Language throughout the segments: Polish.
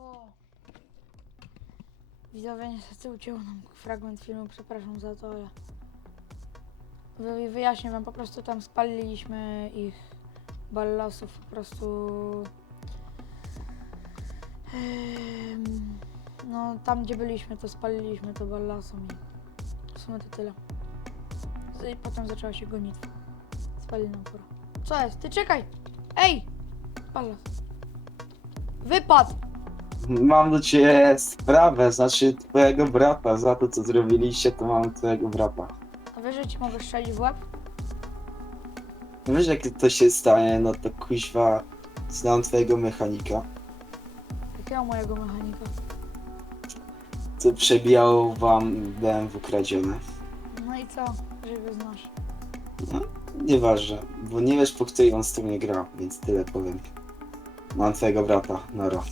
O. Widzowie, niestety ucięło nam fragment filmu, przepraszam za to, ale... Wy, wyjaśnię wam, po prostu tam spaliliśmy ich ballosów, po prostu... No, tam gdzie byliśmy, to spaliliśmy to ballasom i w sumie to tyle. I potem zaczęła się gonitwa. Spalili nam. Co jest? Ty czekaj! Ej! Ballas. Wypadł! Mam do ciebie sprawę, znaczy twojego brata. Za to, co zrobiliście, to mam twojego brata. A wiesz, że ci mogę strzelić w łeb? Wiesz, jak to się stanie, no to kuźwa, znam twojego mechanika, Jakiego mojego mechanika? co przebijał wam BMW kradzione. No i co, że go znasz? No, nieważne, bo nie wiesz, po której on stronie gra, więc tyle powiem. Mam twojego brata, Noro.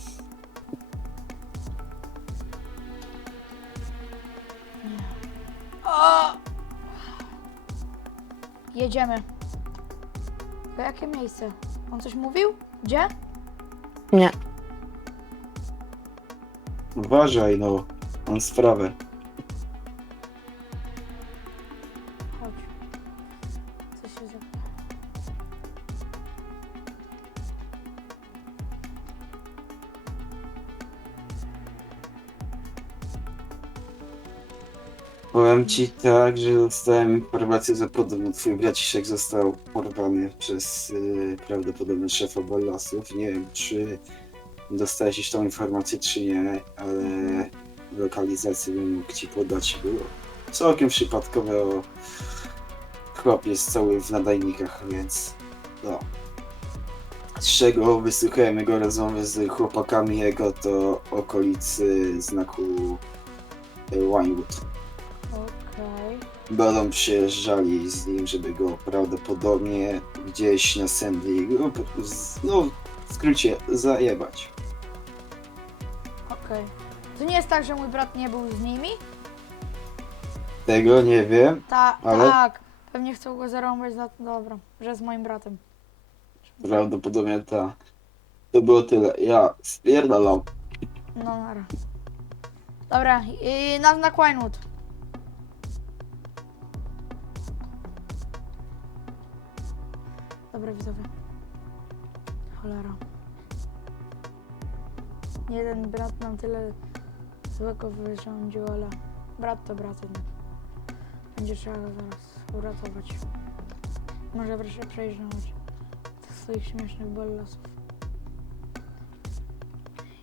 Jedziemy. To jakie miejsce? On coś mówił? Gdzie? Nie. Uważaj, no, mam sprawę. Ci tak, że dostałem informację, że podobno twój braciszek został porwany przez yy, prawdopodobnie szefa Ballasów. Nie wiem, czy dostałeś już tą informację, czy nie, ale lokalizację bym mógł ci podać. Było całkiem przypadkowe o chłopiec cały w nadajnikach, więc no. Z czego wysłuchałem jego rozmowy z chłopakami jego, to okolicy znaku y, Winewood. Okej. Będą przyjeżdżali z nim, żeby go prawdopodobnie gdzieś na Sandy, no, po- z- no w skrócie, zajebać. Okej. To nie jest tak, że mój brat nie był z nimi? Tego nie wiem, Ta, Ale- Tak. Pewnie chcą go zarąbać za... Dobra, że z moim bratem. prawdopodobnie ta. To było tyle. Ja spierdalam. No, nara. Dobra, i na znak Winewood. Dobra, widzowie. Cholera. Jeden brat nam tyle złego wyrządził, ale brat to brat jednak. Będzie trzeba go zaraz uratować. Może wreszcie przejrzeć tych swoich śmiesznych bollasów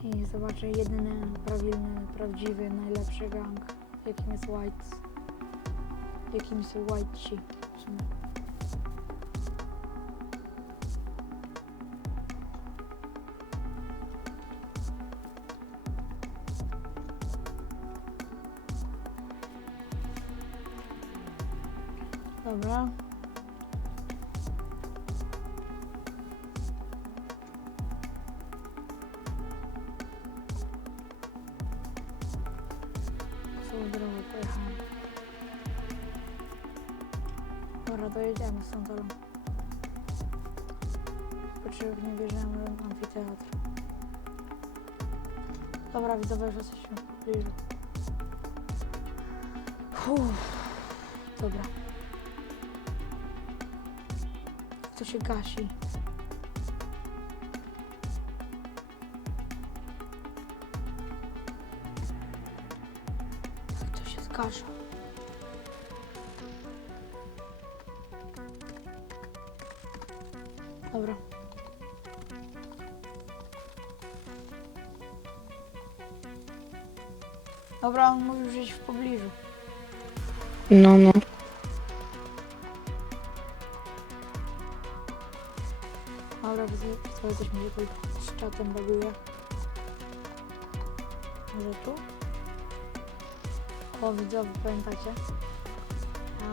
i zobaczę jedyny prawilny, prawdziwy, najlepszy gang, jakim jest Whites. Jakim są Whiteci w sumie. Dobra. Drogą pojechałem. Dobra, dojedziemy z Santolą. Potrzebnie nie bierzemy amfiteatr. Dobra, widzowie, już jesteśmy pobliżu. Uff, dobra. Się gasi. To się zgasza? Dobra. Dobra, on mówił, że gdzieś w pobliżu. No, no. Co coś mi się tu z czatem baguje. Może tu? O, widzowie, pamiętacie?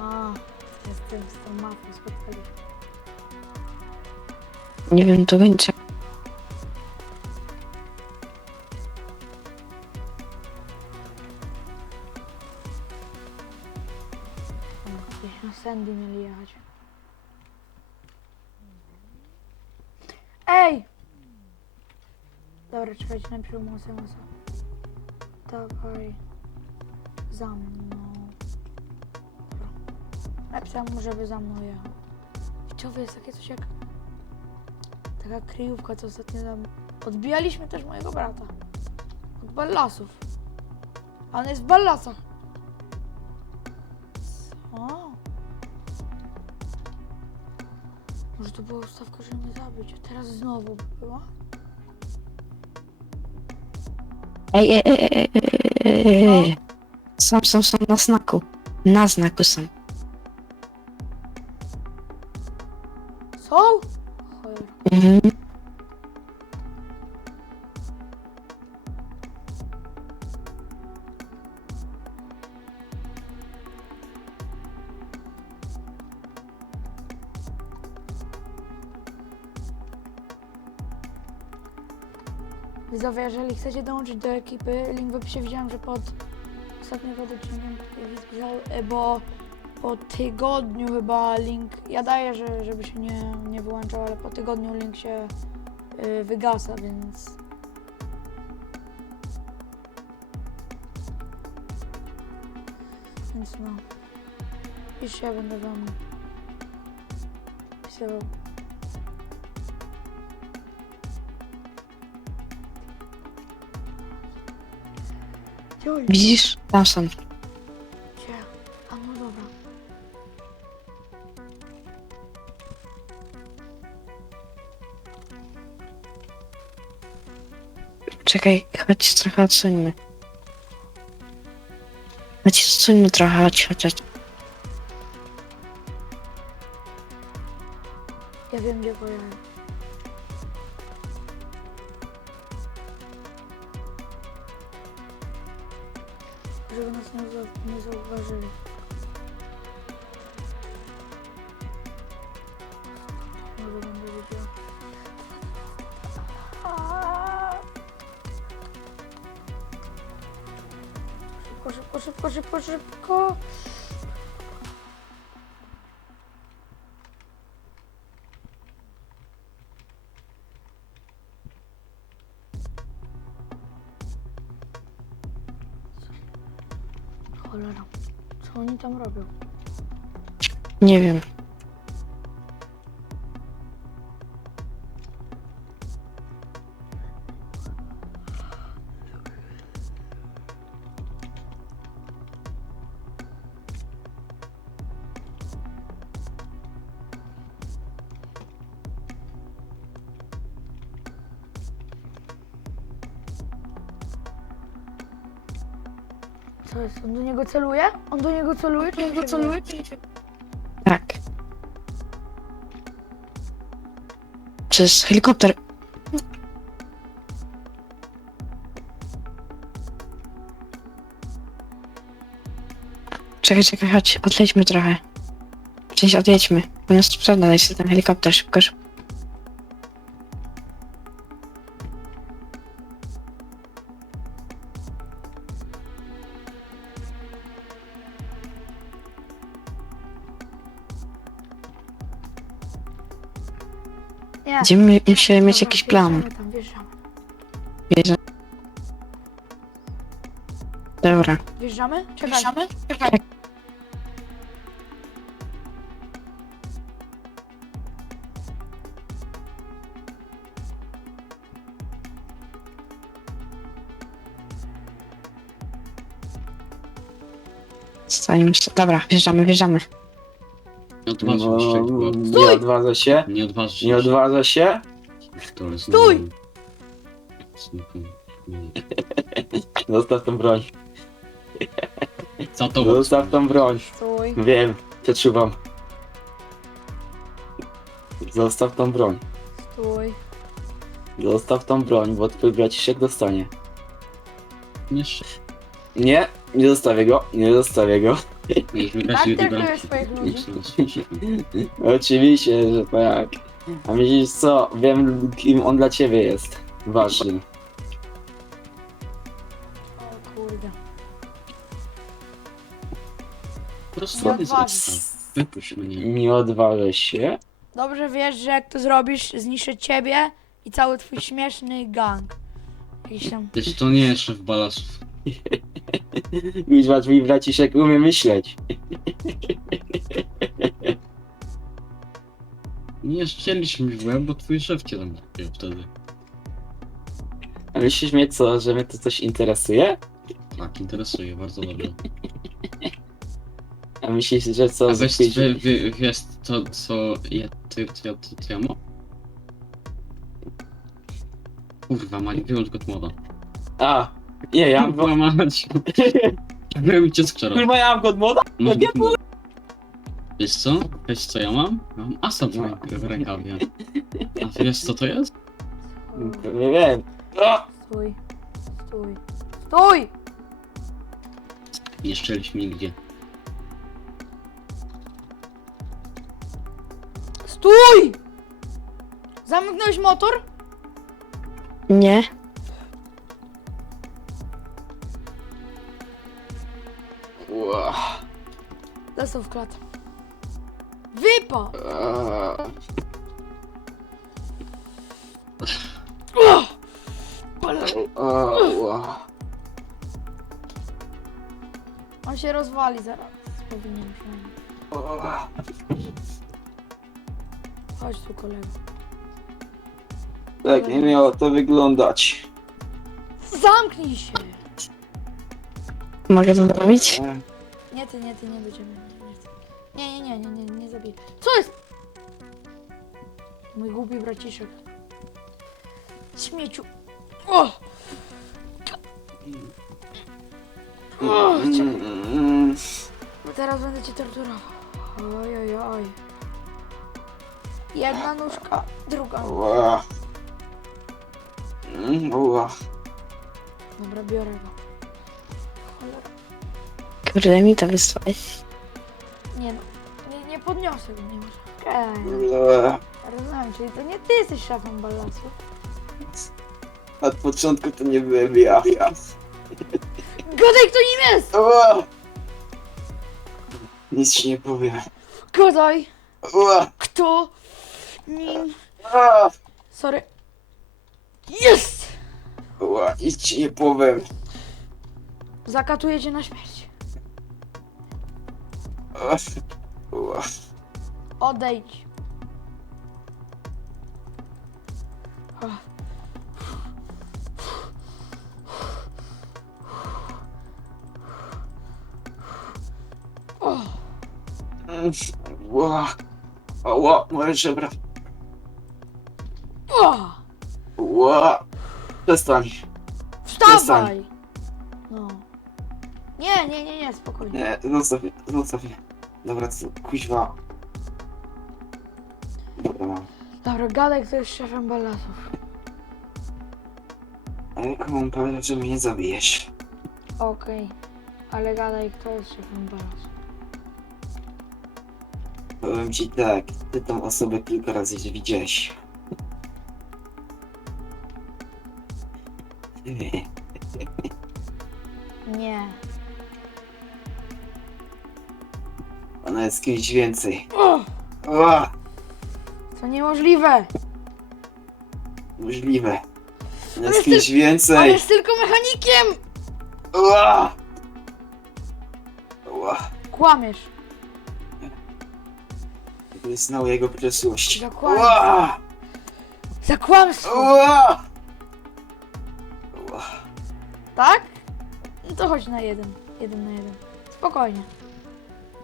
A, z tym, z tą mafią spotkaliśmy. Nie wiem. Gdzieś na Sandy mieli jechać. Ej! Dobra, czekajcie, napiszę mu SMS-a. Dawaj za mną. Dobra. Napisałem mu, żeby za mną jechał. Widzowie, jest takie coś jak... Taka kryjówka, co ostatnio tam... Odbijaliśmy też mojego brata. Od ballasów. A on jest w ballasach. Co? Może to była ustawka, żeby mnie zabić, a teraz znowu była? Ej, ej, ej, ej, ej, ej, ej. Są, są, są na znaku. Na znaku są. Są? Cholera. Mhm. Widzowie, jeżeli chcecie dołączyć do ekipy, link w opisie widziałem, że pod ostatnim odcinkiem e, bo po tygodniu chyba link, ja daję, że, żeby się nie, nie wyłączał, ale po tygodniu link się y, wygasa, więc więc no piszcie, ja będę wam pisywał. Widzisz? Tam są. Gdzie? A no dobra. Czekaj, chodź trochę odsuńmy. Chodź, odsuńmy trochę, chodź, chodź, chodź. Ja wiem gdzie pojechać. Szybko, szybko, szybko, szybko, szybko! Cholera. Co oni tam robią? Nie wiem. Co jest? On do niego celuje? On do niego celuje? Czy niego celuje? Tak. Jest helikopter. Czekaj, czekaj, chodź, odlećmy trochę. Sensie odjedźmy. Bo nas sprzeda jest ten helikopter, szybko, szybko. Będziemy musieli mieć Dobra, jakiś plan. wjeżdżamy Tam, wjeżdżamy. Bierze. Dobra. Wjeżdżamy? Czekaj. Stajemy się. Dobra, wjeżdżamy, wjeżdżamy. Nie odważy No, się, bo nie odważa się. nie odważy się. Nie odważa się. To jest Stój! Zostaw tą broń. Co to Zostaw tą broń. Stój. Wiem, przeczuwam. Zostaw tą broń. Stój. Zostaw tą broń, bo twój braciszek dostanie. Nie Nie, nie zostawię go, nie zostawię go. Już Tak wyraził traktujesz swoich ludzi. Oczywiście, że tak. A myślisz co? Wiem, kim on dla ciebie jest. Ważnym. O kurde. Po prostu Nie. Wypuść mnie. Nie odważę się. Dobrze wiesz, że jak to zrobisz, zniszczę ciebie i cały twój śmieszny gang. Jakiś tam... To nie jest szef balasów. Kuźwa, twój braciszek umie myśleć. Nie chcieliśmy w łeb, bo twój szef cię tam wtedy. A myślisz mnie co, że mnie to coś interesuje? Tak, interesuje, bardzo dobrze. A myślisz, że co... A z wiesz, jakiejś- wie, wie, wiesz to, co ja, ty, ty, ja, ty, ty ja mam? Kurwa, Mali, wyłącz go moda. A, nie, ja mam... Kurwa, mać. Byłem cię skrzerał. Kurwa, ja mam god moda? No, ja no. Wiesz co? Wiesz co ja mam? Mam asa w, ręk- w rękawie. A wiesz co to jest? Nie wiem. O! Stój. Stój. Stój! Nie szczeliśmy nigdzie. Stój! Zamknąłeś motor? Nie. Został w klatę. Wypad! a, O! a, ła. On się rozwali zaraz. Powinien przynajmniej. Chodź tu kolego. Tak nie miało to wyglądać. Zamknij się! Mogę to zrobić? Nie ty, nie ty, nie ciebie. Nie, nie, nie, nie, nie, nie, zabiję. Co jest? Mój głupi braciszek. Śmieciu. O! O, czekaj. mm, Teraz będę cię torturował. Oj, oj, oj. Jedna nóżka, druga. Ła. Ła. Dobra, biorę go. Cholera. Kurde, mi to wysłałeś. Podniosę go, nie może. Okej, Ła. rozumiem, czyli to nie ty jesteś szefem ballasu. Od początku to nie byłem ja. ja. Godaj, kto nim jest! Ła. Nic ci nie powiem. Godaj, Ła. kto nim... A. Sorry. Jest! Ła. Nic ci nie powiem. Zakatuję cię na śmierć. Ła. Odejdź. Ła. Ła. Moje żebra. o, Ła. Przestań. wstawaj! No. Nie, nie, nie, nie, spokojnie. Nie, zostaw mnie, zostaw mnie. Dobra, co, kuźwa. Dobra, mam. Dobra, gadaj, kto jest szefem ballasów. A jak mam powiedzieć, że mnie nie zabijesz? Okej, ale gadaj, kto jest szefem ballasów. Powiem ci tak, ty tą osobę kilka razy już widziałeś. Nie. Ona jest kimś więcej. O, to niemożliwe! możliwe. Ona Ale jest kimś On więcej. jest tylko mechanikiem! Ła. Ła. Kłamiesz. To jest znał jego przeszłość. Dokładnie. Ła. Za kłamstwo! Ła. Ła. Tak? No to chodź na jeden. Jeden na jeden. Spokojnie.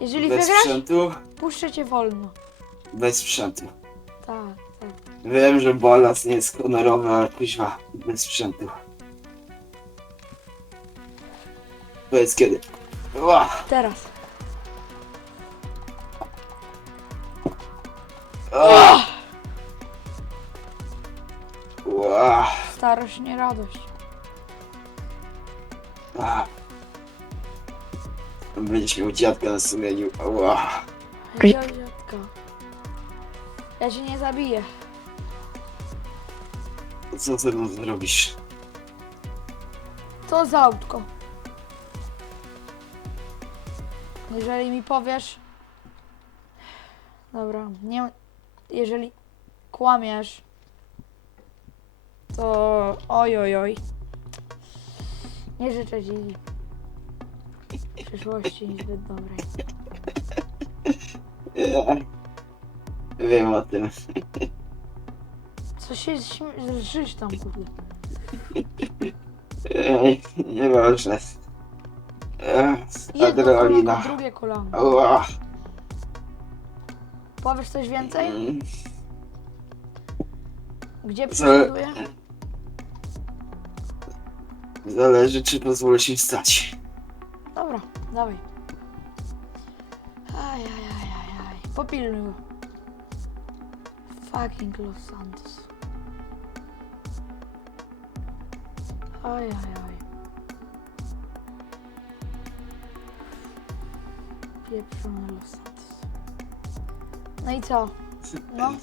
Jeżeli Bez wygrasz, sprzętu? puszczę cię wolno. Bez sprzętu. Tak, tak. Wiem, że balans nie jest honorowy, ale kuźwa, bez sprzętu. Powiedz kiedy. Ła, Teraz. ła, ła, Starość, nie radość. ła. Będziesz miał dziadka na sumieniu. Ła. Oj. Ja, dziadka. Ja cię nie zabiję. Co ze mną zrobisz? To za autko. Jeżeli mi powiesz... Dobra, nie... Jeżeli kłamiesz, to oj, oj, oj. Nie życzę ci przyszłości niezbyt dobrej. Ja wiem o tym. Co się śm- żyć tam, kurde. Ej, Nieważne. Ech, Jedno Adrenalina. kolano, drugie kolano. Ała. Powiesz coś więcej? Mm, Gdzie prześladuje? Zależy, czy pozwolisz mi wstać. Dobra, dawaj. Aj, aj, aj, aj, aj. Popilnuj go. Fucking Los Santos. Aj, aj, aj. Pieprzony Los Santos. No i co? No?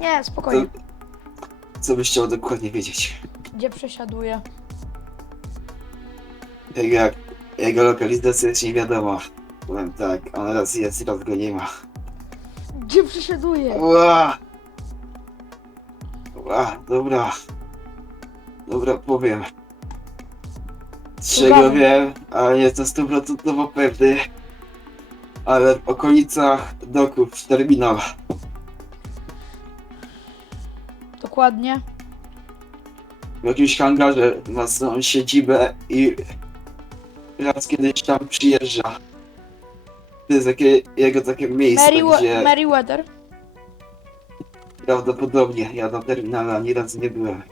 Nie, spokojnie. Co byś chciał dokładnie wiedzieć? Gdzie przesiaduje? Jak, jego lokalizacja jest nie wiadoma. Powiem tak, on raz jest, raz go nie ma. Gdzie przesiaduje? Ła! Ła, dobra. Dobra, powiem. Z czego wiem, ale nie jestem stuprocentowo pewny. Ale w okolicach doków terminal. Dokładnie. W jakimś hangarze ma swoją siedzibę i raz kiedyś tam przyjeżdża. To jest takie, jego takie miejsce, Mary, gdzie Meriwether. prawdopodobnie ja na terminale ani razu nie byłem.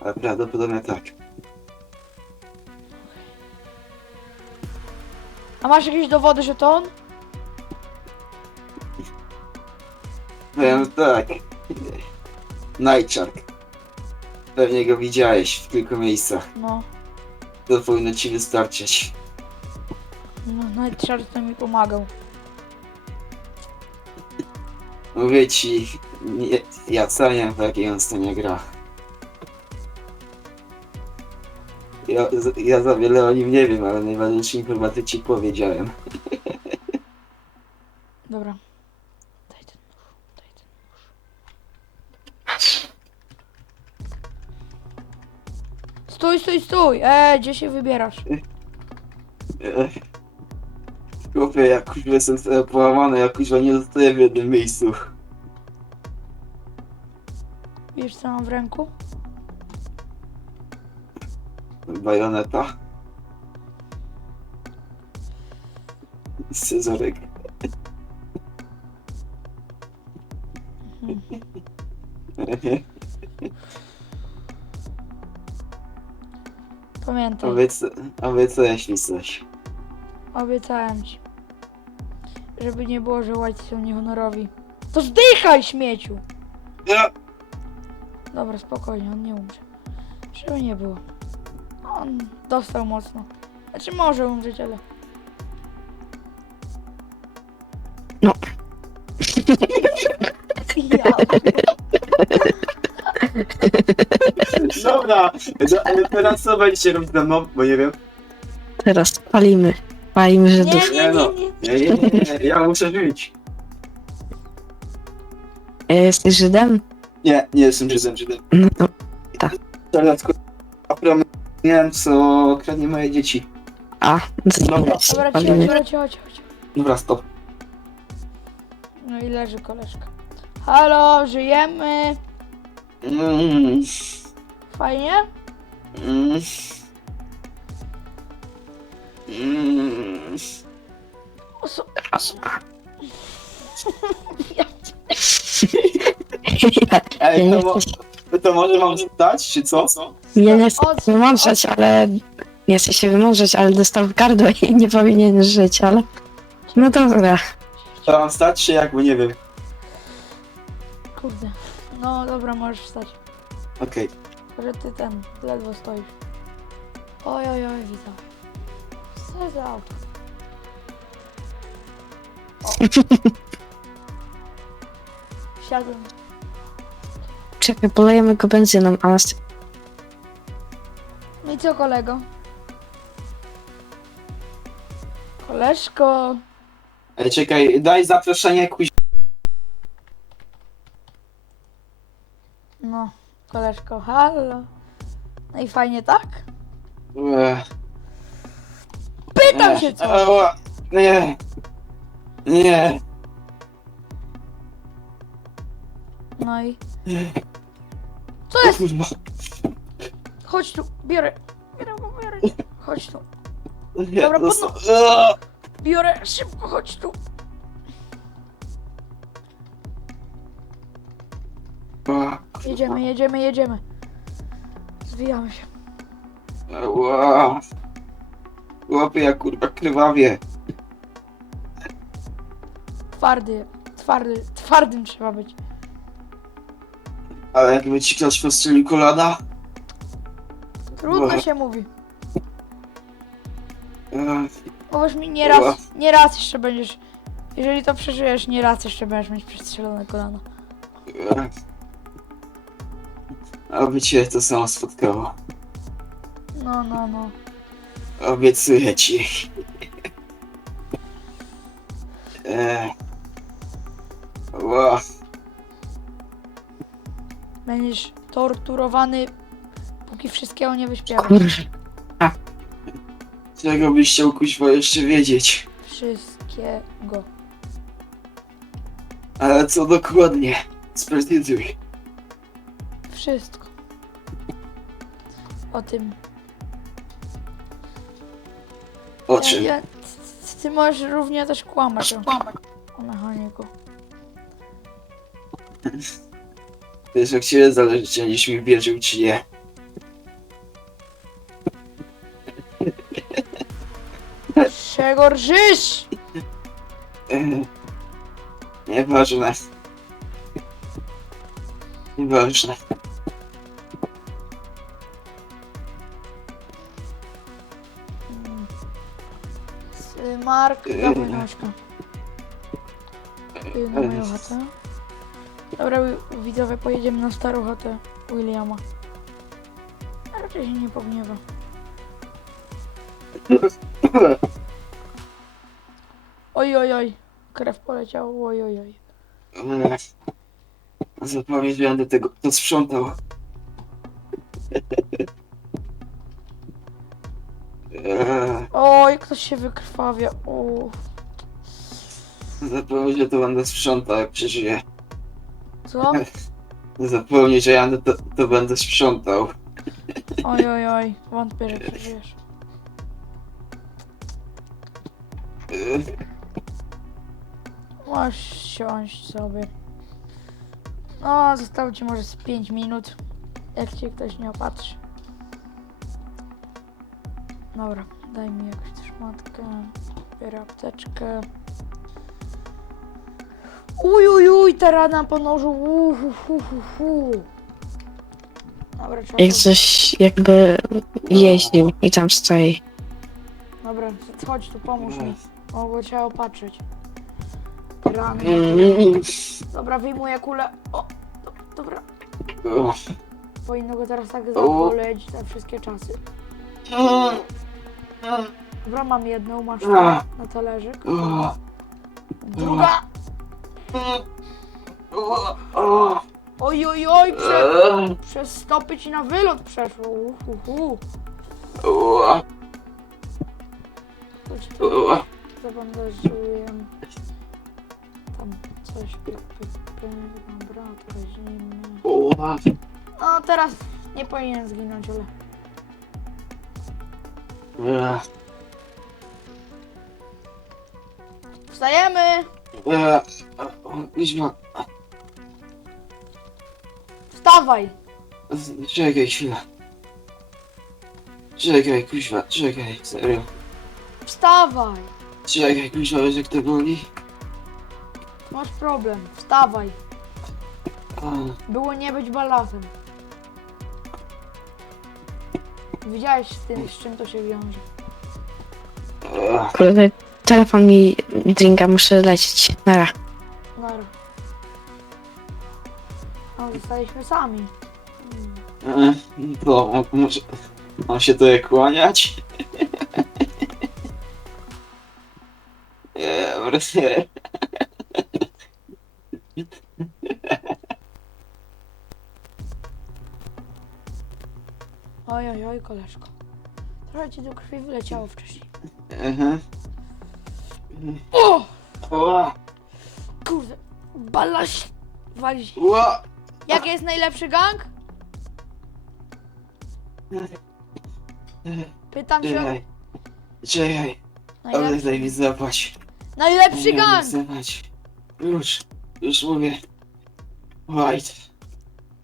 Ale prawdopodobnie tak. A masz jakieś dowody, że to on? Powiem tak. Nightshark. Pewnie go widziałeś w kilku miejscach. No. To powinno ci wystarczyć. No, Night Shark to mi pomagał. Mówię ci, nie, ja cenię w jakiej on stanie gra. Ja, ja za wiele o nim nie wiem, ale najważniejsze informacje ci powiedziałem. Dobra. Daj ten nóż, daj ten nóż. Stój, stój, stój! Ej, gdzie się wybierasz? Ech. Chłopie, jak kuźwa jestem sobie połamany, jak kuźwa nie zostaję w jednym miejscu. Wiesz co mam w ręku? Bajoneta. Scyzoryk. A wy co jeśli coś? obiecałem ci. Żeby nie było, że łańcy są niehonorowi. To zdychaj, śmieciu! Ja, Dobra, spokojnie, on nie umrze. Żeby nie było. On dostał mocno. Znaczy może umrzeć, ale... No. Ja. dobra, no, ale teraz co będziecie robić ze mną, bo nie wiem. Teraz palimy. Palimy Nie, Żydów. nie, no. nie, nie. Nie, nie, nie, nie, ja muszę żyć. E, Jesteś Żydem? Nie, nie jestem Żydem, Żydem. No to Teraz nie wiem co kradnie moje dzieci. A, no Dobra. Dobra, palimy. cicho, cicho, cicho. cicho. Dobra, stop. No i leży koleżka. Halo, żyjemy. Mm, Fajnie? mm, mm. So... Ja Ej, nie to, mo- chcę, to może mam dać, czy co? ja nie chcę wymądrzeć, ale... Nie chcę się wymądrzeć, ale dostał w gardło i nie powinien żyć, ale... No dobra. To mam stać, czy jak, bo nie wiem. Kurde. No dobra, możesz wstać. Okej. Że ty ten, ledwo stoisz. Oj, oj, oj, widzę. Co za auto? O. Wsiadłem. Czekaj, polejemy go benzyną, a nas... No i co kolego? Koleżko. Ej, czekaj, daj zaproszenie kuś... No, koleżko, halo. No i fajnie, tak? Ue. Ech, się co! ała. Nie. Nie. No i co jest? Kurwa. Chodź tu, biorę. Biorę biorę. Chodź tu. Nie, Dobra, dosta- podno- Ua. Biorę, szybko, chodź tu. Ua. Jedziemy, jedziemy, jedziemy. Zwijamy się. Ła. Łapy jak kurwa krwawie. Twardy, twardy, twardym trzeba być. Ale jakby ci ktoś postrzelił kolana. Trudno Ła. się mówi. Powiesz mi, nie raz, nie raz jeszcze będziesz, jeżeli to przeżyjesz, nie raz jeszcze będziesz mieć przestrzelone kolano. Ua. Aby cię to samo spotkało. No, no, no. Obiecuję ci. Eee. Ła. Będziesz torturowany, póki wszystkiego nie wyśpiewasz. Czego byś chciał kuźwa jeszcze wiedzieć? Wszystkiego. Ale co dokładnie? Sprecyzuj. Wszystko. O tym. Czym? Ja, ty, ty możesz równie też kłamać o, o mechaniku. Wiesz, jak ciebie zależy, czy będziesz mi wierzył, czy nie. Czego rżysz? Nieważne. Nieważne. Mark, dawaj nożka. Ty na moją chatę. Dobra, wi- widzowie, pojedziemy na starą chatę Williama. A Raczej się nie pogniewa. Oj, oj, oj. Krew poleciała, oj, oj, oj. Zapomnieć będę tego, kto sprzątał. Oj, ktoś się wykrwawia. O, Zapomnieć, że to będę sprzątał, jak przeżyję. co? Zapomnij, że ja to, to będę sprzątał. Oj, oj, oj. Wątpię, że przeżyjesz. Masz siąść sobie. No, zostało ci może z 5 minut. Jak cię ktoś nie opatrzy. Dobra, daj mi jakąś też matkę. Biorę apteczkę. Uj, uj, uj, ta rana po nożu. Uhu, hu, hu, hu. Dobra, trzeba Jak to... coś jakby jeździł i tam stoi. Dobra, chodź tu, pomóż mi. O, bo trzeba opatrzyć. Rany. Mm. Dobra, wyjmuję kulę. O, do, dobra. Powinno go teraz tak zaboleć za wszystkie czasy. Dobra, mam jedną, masz na talerzyk. Druga! Oj, oj, oj, prze, przez stopy ci na wylot przeszło. Uhuhu. To ci tu zabandażuję. Tam coś, pyk, pyk, pyk. Dobra. O. No, teraz nie powinien zginąć, ale... Eee. Wstajemy! Eee. O, Wstawaj! czekaj chwilę. Czekaj, kuźwa, czekaj, serio. Wstawaj! Czekaj, kuźwa, wiesz jak to boli? Masz problem. Wstawaj. A. Było nie być balasem. Widziałeś z tym, z czym to się wiąże. Kurde, telefon mi dringa, muszę lecieć. Nara. Nara. No, zostaliśmy sami. Eee. To, może... Mam się tutaj kłaniać? Nie, wreszcie. Oj, koleżko. Trochę ci do krwi wyleciało wcześniej. Aha. O! Ła! Kurde. Balaś. Wali się. Ła! Jaki jest najlepszy gang? Pytam się. Czekaj. Czekaj. Ale Najlepszy, daj mi zapłać. najlepszy Nie gang! mać. Już, już mówię. White.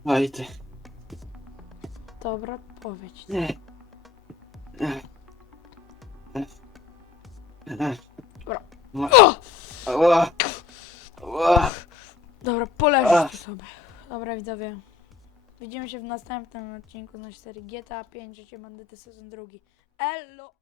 White. Dobra, Nie. Dobra. Dobra, tu sobie. Dobra, widzowie. Widzimy się w następnym odcinku z naszej serii GTA 5 Życie Bandyty sezon drugi. Elo!